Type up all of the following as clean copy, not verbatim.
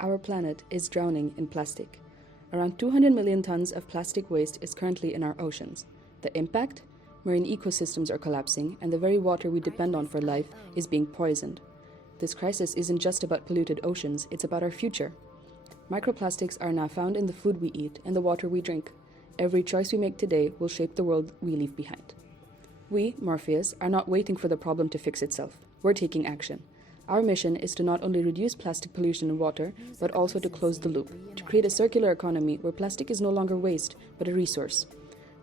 Our planet is drowning in plastic. Around 200 million tons of plastic waste is currently in our oceans. The impact? Marine ecosystems are collapsing, and the very water we depend on for life is being poisoned. This crisis isn't just about polluted oceans, it's about our future. Microplastics are now found in the food we eat and the water we drink. Every choice we make today will shape the world we leave behind. We, Morpheus, are not waiting for the problem to fix itself. We're taking action. Our mission is to not only reduce plastic pollution in water, but also to close the loop, to create a circular economy where plastic is no longer waste, but a resource.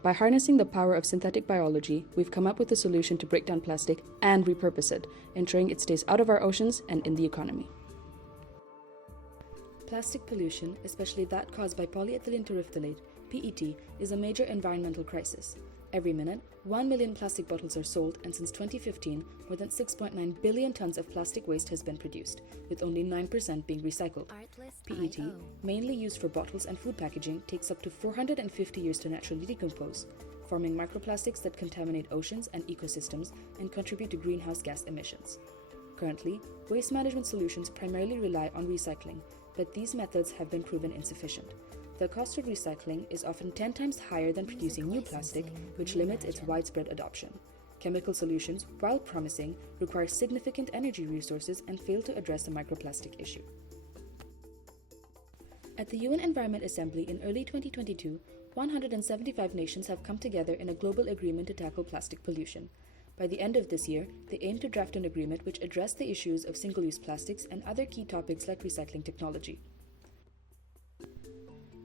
By harnessing the power of synthetic biology, we've come up with a solution to break down plastic and repurpose it, ensuring it stays out of our oceans and in the economy. Plastic pollution, especially that caused by polyethylene terephthalate, PET, is a major environmental crisis. Every minute, 1 million plastic bottles are sold, and since 2015, more than 6.9 billion tons of plastic waste has been produced, with only 9% being recycled. PET, mainly used for bottles and food packaging, takes up to 450 years to naturally decompose, forming microplastics that contaminate oceans and ecosystems and contribute to greenhouse gas emissions. Currently, waste management solutions primarily rely on recycling, but these methods have been proven insufficient. The cost of recycling is often 10 times higher than producing new plastic, which limits its widespread adoption. Chemical solutions, while promising, require significant energy resources and fail to address the microplastic issue. At the UN Environment Assembly in early 2022, 175 nations have come together in a global agreement to tackle plastic pollution. By the end of this year, they aim to draft an agreement which addresses the issues of single-use plastics and other key topics like recycling technology.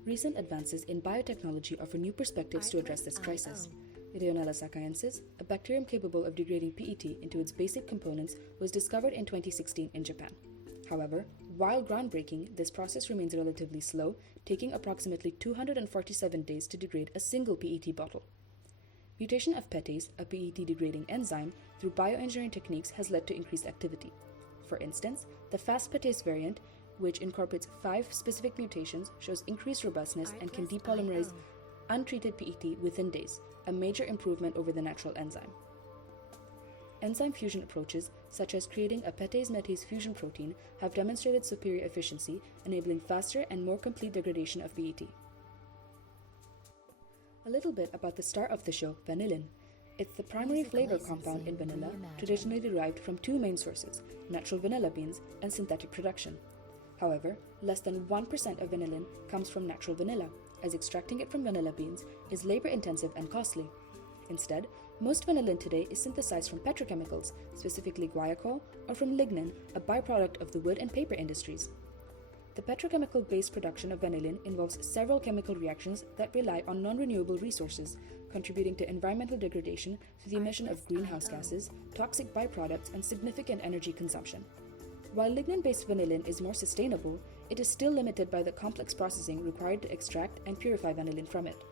Recent advances in biotechnology offer new perspectives to address this crisis. Rheonella sacchaensis, a bacterium capable of degrading PET into its basic components, was discovered in 2016 in Japan. However, while groundbreaking, this process remains relatively slow, taking approximately 247 days to degrade a single PET bottle. Mutation of PETase, a PET degrading enzyme, through bioengineering techniques has led to increased activity. For instance, the fast PETase variant, which incorporates 5 specific mutations, shows increased robustness and can depolymerize untreated PET within days, a major improvement over the natural enzyme. Enzyme fusion approaches, such as creating a PETase-metase fusion protein, have demonstrated superior efficiency, enabling faster and more complete degradation of PET. A little bit about the star of the show, vanillin. It's the primary flavor compound in vanilla, traditionally derived from 2 main sources, natural vanilla beans and synthetic production. However, less than 1% of vanillin comes from natural vanilla, as extracting it from vanilla beans is labor-intensive and costly. Instead, most vanillin today is synthesized from petrochemicals, specifically guaiacol, or from lignin, a byproduct of the wood and paper industries. The petrochemical-based production of vanillin involves several chemical reactions that rely on non-renewable resources, contributing to environmental degradation through the emission of greenhouse gases, toxic byproducts, and significant energy consumption. While lignin-based vanillin is more sustainable, it is still limited by the complex processing required to extract and purify vanillin from it.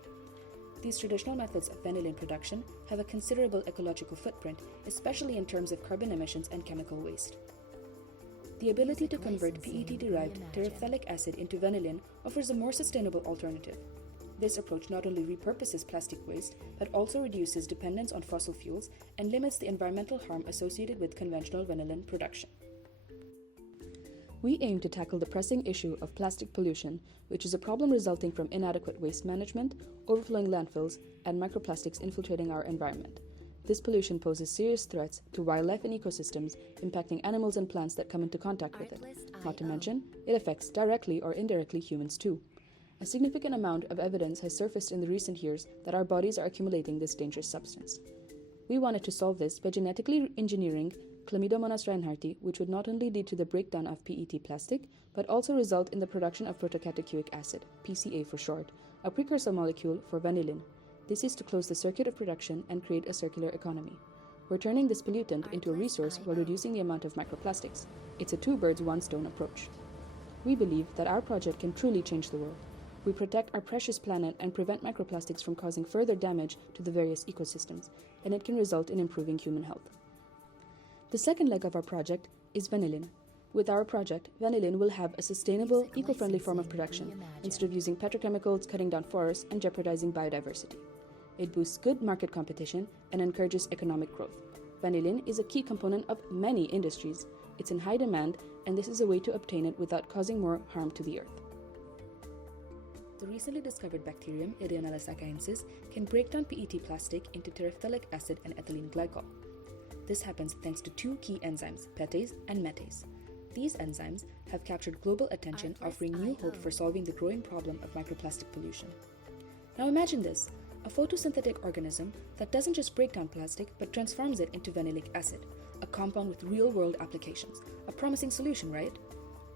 These traditional methods of vanillin production have a considerable ecological footprint, especially in terms of carbon emissions and chemical waste. The ability to convert PET-derived terephthalic acid into vanillin offers a more sustainable alternative. This approach not only repurposes plastic waste, but also reduces dependence on fossil fuels and limits the environmental harm associated with conventional vanillin production. We aim to tackle the pressing issue of plastic pollution, which is a problem resulting from inadequate waste management, overflowing landfills, and microplastics infiltrating our environment. This pollution poses serious threats to wildlife and ecosystems, impacting animals and plants that come into contact with it. Not to mention, it affects directly or indirectly humans too. A significant amount of evidence has surfaced in the recent years that our bodies are accumulating this dangerous substance. We wanted to solve this by genetically engineering Chlamydomonas reinhardti, which would not only lead to the breakdown of PET plastic, but also result in the production of protocatechuic acid, PCA for short, a precursor molecule for vanillin. This is to close the circuit of production and create a circular economy. We're turning this pollutant into a resource while reducing the amount of microplastics. It's a 2 birds, 1 stone approach. We believe that our project can truly change the world. We protect our precious planet and prevent microplastics from causing further damage to the various ecosystems, and it can result in improving human health. The second leg of our project is vanillin. With our project, vanillin will have a sustainable, eco-friendly form of production, instead of using petrochemicals, cutting down forests, and jeopardizing biodiversity. It boosts good market competition and encourages economic growth. Vanillin is a key component of many industries. It's in high demand, and this is a way to obtain it without causing more harm to the earth. The recently discovered bacterium, Ideonella sacchaensis, can break down PET plastic into terephthalic acid and ethylene glycol. This happens thanks to two key enzymes, PETase and METase. These enzymes have captured global attention, offering new hope for solving the growing problem of microplastic pollution. Now imagine this, a photosynthetic organism that doesn't just break down plastic but transforms it into vanillic acid, a compound with real-world applications. A promising solution, right?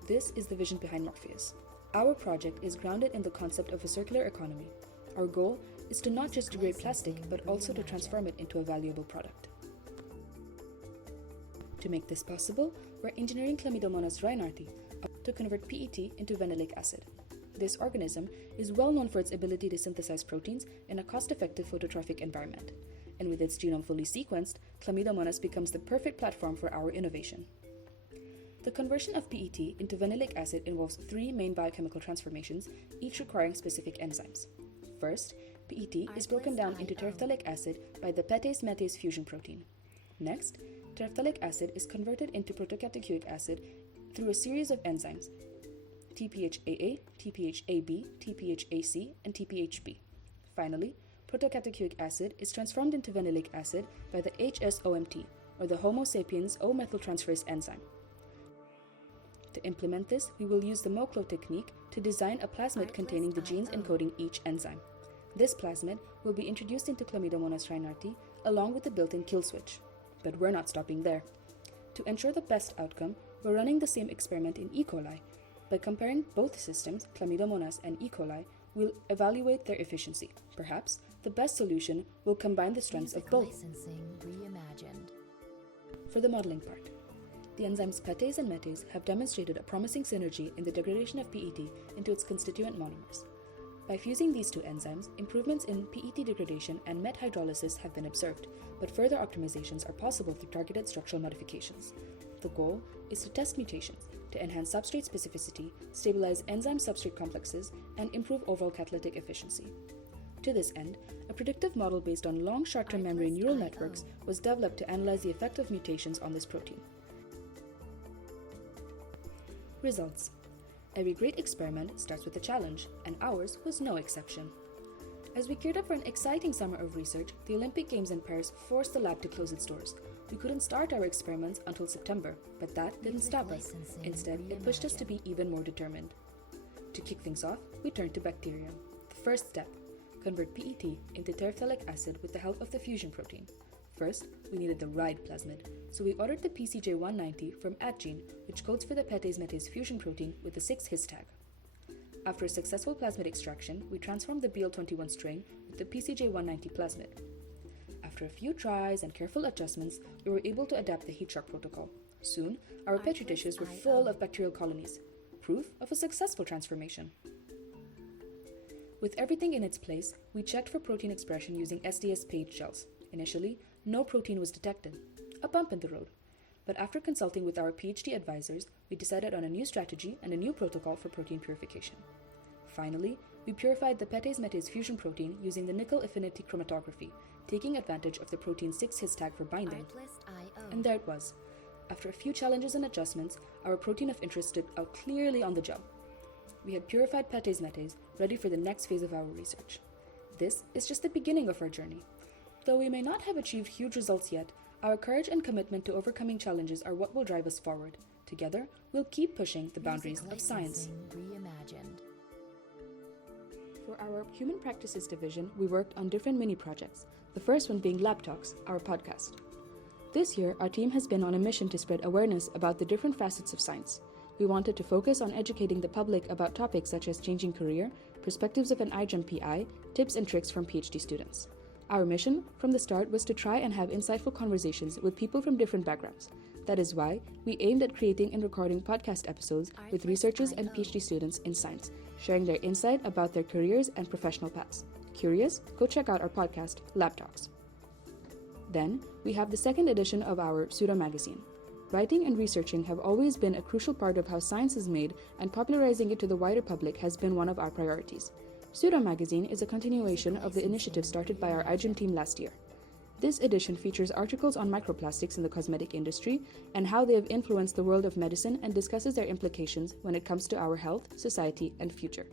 This is the vision behind Morpheus. Our project is grounded in the concept of a circular economy. Our goal is to not just degrade plastic, but also to transform it into a valuable product. To make this possible, we're engineering Chlamydomonas reinhardti to convert PET into vanillic acid. This organism is well known for its ability to synthesize proteins in a cost-effective phototrophic environment. And with its genome fully sequenced, Chlamydomonas becomes the perfect platform for our innovation. The conversion of PET into vanillic acid involves three main biochemical transformations, each requiring specific enzymes. First, PET is broken down into terephthalic acid by the PETase-METase fusion protein. Next, terephthalic acid is converted into protocatechoic acid through a series of enzymes, TPHAA, TPHAB, TPHAC, and TPHB. Finally, protocatechoic acid is transformed into vanillic acid by the HSOMT, or the Homo sapiens O-methyltransferase enzyme. To implement this, we will use the Moclo technique to design a plasmid containing the genes encoding each enzyme. This plasmid will be introduced into Chlamydomonas reinhardti along with the built-in kill switch. But we're not stopping there. To ensure the best outcome, we're running the same experiment in E. coli. By comparing both systems, Chlamydomonas and E. coli, we'll evaluate their efficiency. Perhaps the best solution will combine the strengths of both. For the modeling part, the enzymes PETase and METase have demonstrated a promising synergy in the degradation of PET into its constituent monomers. By fusing these two enzymes, improvements in PET degradation and MET hydrolysis have been observed, but further optimizations are possible through targeted structural modifications. The goal is to test mutations to enhance substrate specificity, stabilize enzyme-substrate complexes, and improve overall catalytic efficiency. To this end, a predictive model based on long short-term memory neural networks was developed to analyze the effect of mutations on this protein. Results. Every great experiment starts with a challenge, and ours was no exception. As we geared up for an exciting summer of research, the Olympic Games in Paris forced the lab to close its doors. We couldn't start our experiments until September, but that didn't stop us. Instead, it pushed us to be even more determined. To kick things off, we turned to bacterium. The first step, convert PET into terephthalic acid with the help of the fusion protein. First, we needed the right plasmid, so we ordered the PCJ190 from iGEM, which codes for the PETase-METase fusion protein with the 6 his tag. After a successful plasmid extraction, we transformed the BL21 strain with the PCJ190 plasmid. After a few tries and careful adjustments, we were able to adapt the heat shock protocol. Soon, our petri dishes were full of bacterial colonies, proof of a successful transformation. With everything in its place, we checked for protein expression using SDS page gels. Initially, no protein was detected, a bump in the road. But after consulting with our PhD advisors, we decided on a new strategy and a new protocol for protein purification. Finally, we purified the PETase-METase fusion protein using the nickel affinity chromatography, taking advantage of the protein's 6 his tag for binding. And there it was. After a few challenges and adjustments, our protein of interest stood out clearly on the gel. We had purified PETase-METase, ready for the next phase of our research. This is just the beginning of our journey. Though we may not have achieved huge results yet, our courage and commitment to overcoming challenges are what will drive us forward. Together, we'll keep pushing the boundaries of science. For our Human Practices division, we worked on different mini-projects, the first one being Lab Talks, our podcast. This year, our team has been on a mission to spread awareness about the different facets of science. We wanted to focus on educating the public about topics such as changing career, perspectives of an iGEM PI, tips and tricks from PhD students. Our mission from the start was to try and have insightful conversations with people from different backgrounds. That is why we aimed at creating and recording podcast episodes with researchers and PhD students in science, sharing their insight about their careers and professional paths. Curious? Go check out our podcast, Lab Talks. Then, we have the second edition of our pseudo magazine. Writing and researching have always been a crucial part of how science is made, and popularizing it to the wider public has been one of our priorities. Pseudo Magazine is a continuation of the initiative started by our iGEM team last year. This edition features articles on microplastics in the cosmetic industry and how they have influenced the world of medicine and discusses their implications when it comes to our health, society, and future.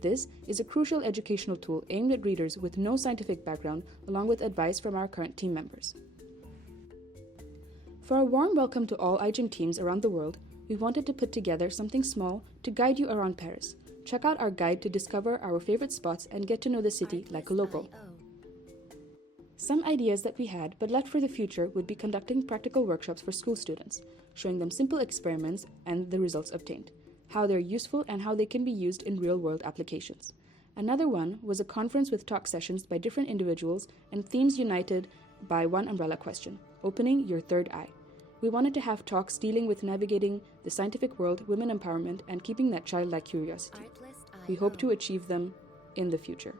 This is a crucial educational tool aimed at readers with no scientific background, along with advice from our current team members. For a warm welcome to all iGEM teams around the world, we wanted to put together something small to guide you around Paris. Check out our guide to discover our favorite spots and get to know the city like a local. Some ideas that we had but left for the future would be conducting practical workshops for school students, showing them simple experiments and the results obtained, how they're useful and how they can be used in real-world applications. Another one was a conference with talk sessions by different individuals and themes united by one umbrella question, opening your third eye. We wanted to have talks dealing with navigating the scientific world, women empowerment, and keeping that childlike curiosity. We hope to achieve them in the future.